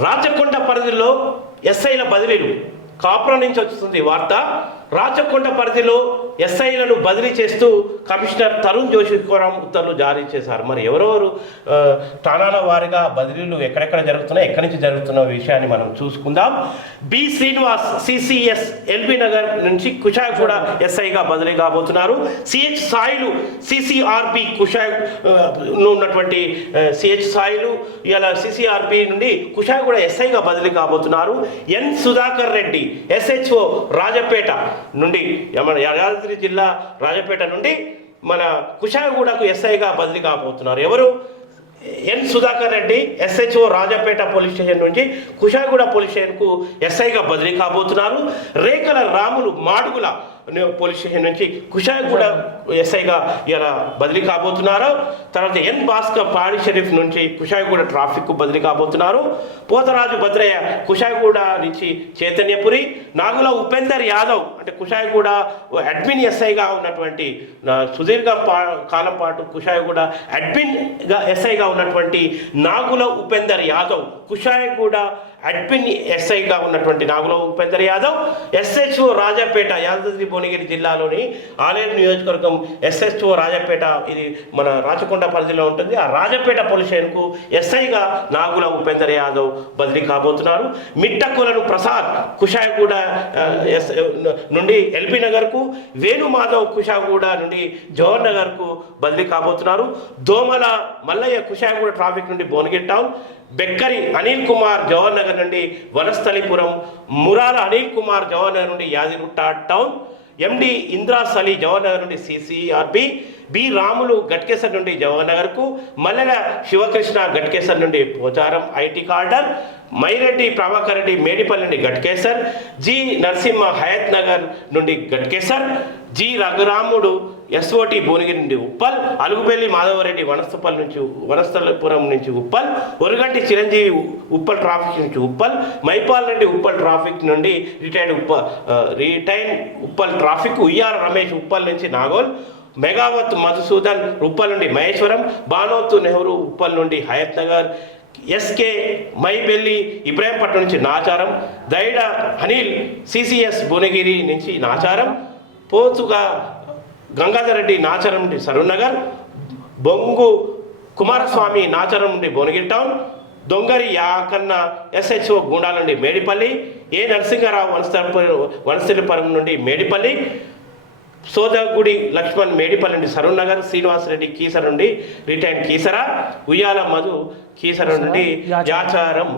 రాచకొండ పరిధిలో ఎస్ఐల బదిలీలు. కాపురం నుంచి వస్తుంది వార్త. రాచకొండ పరిధిలో ఎస్ఐలను బదిలీ చేస్తూ కమిషనర్ తరుణ్ జోషి ఉత్తర్వులు జారీ చేశారు. మరి ఎవరెవరు స్థానాల వారిగా బదిలీలు ఎక్కడెక్కడ జరుగుతున్నాయి, ఎక్కడి నుంచి జరుగుతున్న విషయాన్ని మనం చూసుకుందాం. B Srinivas CCS LB Nagar నుంచి కుషాయిగూడ ఎస్ఐగా బదిలీ కాబోతున్నారు. సిహెచ్ సాయిలు సిసిఆర్బి కుషాయి ఉన్నటువంటి సిహెచ్ సాయిలు ఇలా సిసిఆర్బి నుండి కుషాయిగూడ ఎస్ఐగా బదిలీ కాబోతున్నారు. ఎన్ సుధాకర్ రెడ్డి ఎస్హెచ్ఓ రాజపేట నుండి యాదాద్రి జిల్లా రాజపేట నుండి మన కుషాయిగూడకు ఎస్ఐగా బదిలీ కాబోతున్నారు. ఎవరు? N Sudhakar Reddy SHO Rajapeta police station నుంచి కుషాయిగూడ పోలీస్ స్టేషన్కు ఎస్ఐగా బదిలీ కాబోతున్నారు. రేఖల రాములు మాడుగుల పోలీస్ స్టేషన్ నుంచి కుషాయిగూడ ఎస్ఐగా ఇలా బదిలీ కాబోతున్నారు. తర్వాత ఎన్ భాస్కర్ పాడి షరీఫ్ నుంచి కుషాయిగూడ ట్రాఫిక్ బదిలీ కాబోతున్నారు. పోతరాజు భద్రయ్య కుషాయిగూడ నుంచి చైతన్యపురి. నాగుల ఉపేందర్ యాదవ్ అంటే కుషాయిగూడ అడ్మిన్ ఎస్ఐగా ఉన్నటువంటి సుదీర్ఘ కాలం పాటు కుషాయిగూడ అడ్మిన్గా ఎస్ఐగా ఉన్నటువంటి నాగుల ఉపేందర్ యాదవ్ కుషాయిగూడ అడ్మిన్ ఎస్ఐగా ఉన్నటువంటి నాగుల ఉపేందర్ యాదవ్. ఎస్హెచ్ఓ రాజపేట యాదాద్రి భువనగిరి జిల్లాలోని ఆలేరు నియోజకవర్గం ఎస్హెచ్ఓ రాజపేట, ఇది మన రాచకొండ పరిధిలో ఉంటుంది. ఆ రాజపేట పోలీస్ స్టేషన్కు ఎస్ఐగా నాగుల ఉపేందర్ యాదవ్ బదిలీ కాబోతున్నారు. మిట్టకొలను ప్రసాద్ కుషాయిగూడ నుండి ఎల్బీ నగర్కు, వేణుమాధవ్ కుషాయిగూడ నుండి జవహర్ నగర్కు బదిలీ కాబోతున్నారు. దోమల మల్లయ్య కుషాయిగూడ ట్రాఫిక్ నుండి భువనగిరి టౌన్, బెక్కరి అనిల్ కుమార్ జవహర్ నగర్ నుండి వనస్థలిపురం, మురాల అనిల్ కుమార్ జవహర్ నగర్ నుండి యాదిగుట్ట టౌన్, ఎండి ఇంద్రా సలీ జవహర్ నగర్ నుండి సిసిఆర్బి, బి రాములు గట్కేసర్ నుండి జవహర్ నగర్కు, మల్లెల శివకృష్ణ గట్కేసర్ నుండి పోచారం ఐటీ కార్డర్, మైరెడ్డి ప్రభాకర్ రెడ్డి మేడిపల్లి నుండి గట్కేసర్, జి నరసింహ హయత్ నగర్ నుండి గట్కేసర్, జి రఘురాముడు ఎస్ఓటి భువనగిరి నుండి ఉప్పల్, అలుగుబెల్లి మాధవరెడ్డి వనస్థలపురం నుంచి ఉప్పల్, ఒరుగంటి చిరంజీవి ఉప్పల్ ట్రాఫిక్ నుంచి ఉప్పల్, మైపాల్ రెడ్డి ఉప్పల్ ట్రాఫిక్ నుండి రిటైన్ ఉప్పల్ ట్రాఫిక్, ఉయ్యాల రమేష్ ఉప్పల్ నుంచి నాగోల్, మెగావత్ మధుసూదన్ ఉప్పల్ నుండి మహేశ్వరం, బానోతు నెహ్రూ ఉప్పల్ నుండి హయత్ నగర్, ఎస్కే మైబెల్లి ఇబ్రాహీంపట్నం నుంచి నాచారం, దైడ అనిల్ సిసిఎస్ భువనగిరి నుంచి నాచారం, పోతుగా గంగాధర్ రెడ్డి నాచారం నుండి సరూర్నగర్, బొంగు కుమారస్వామి నాచారం నుండి భువనగిరి టౌన్, దొంగరి యాకన్న ఎస్హెచ్ఓ గూండాల నుండి మేడిపల్లి, ఏ నరసింహారావు వనస్థలిపురం నుండి మేడిపల్లి, సోదగుడి లక్ష్మణ్ మేడిపల్లి నుండి సరూర్నగర్, శ్రీనివాసరెడ్డి కీసర నుండి రిటైన్ కీసర, ఉయ్యాల మధు కీసర నుండి యాచారం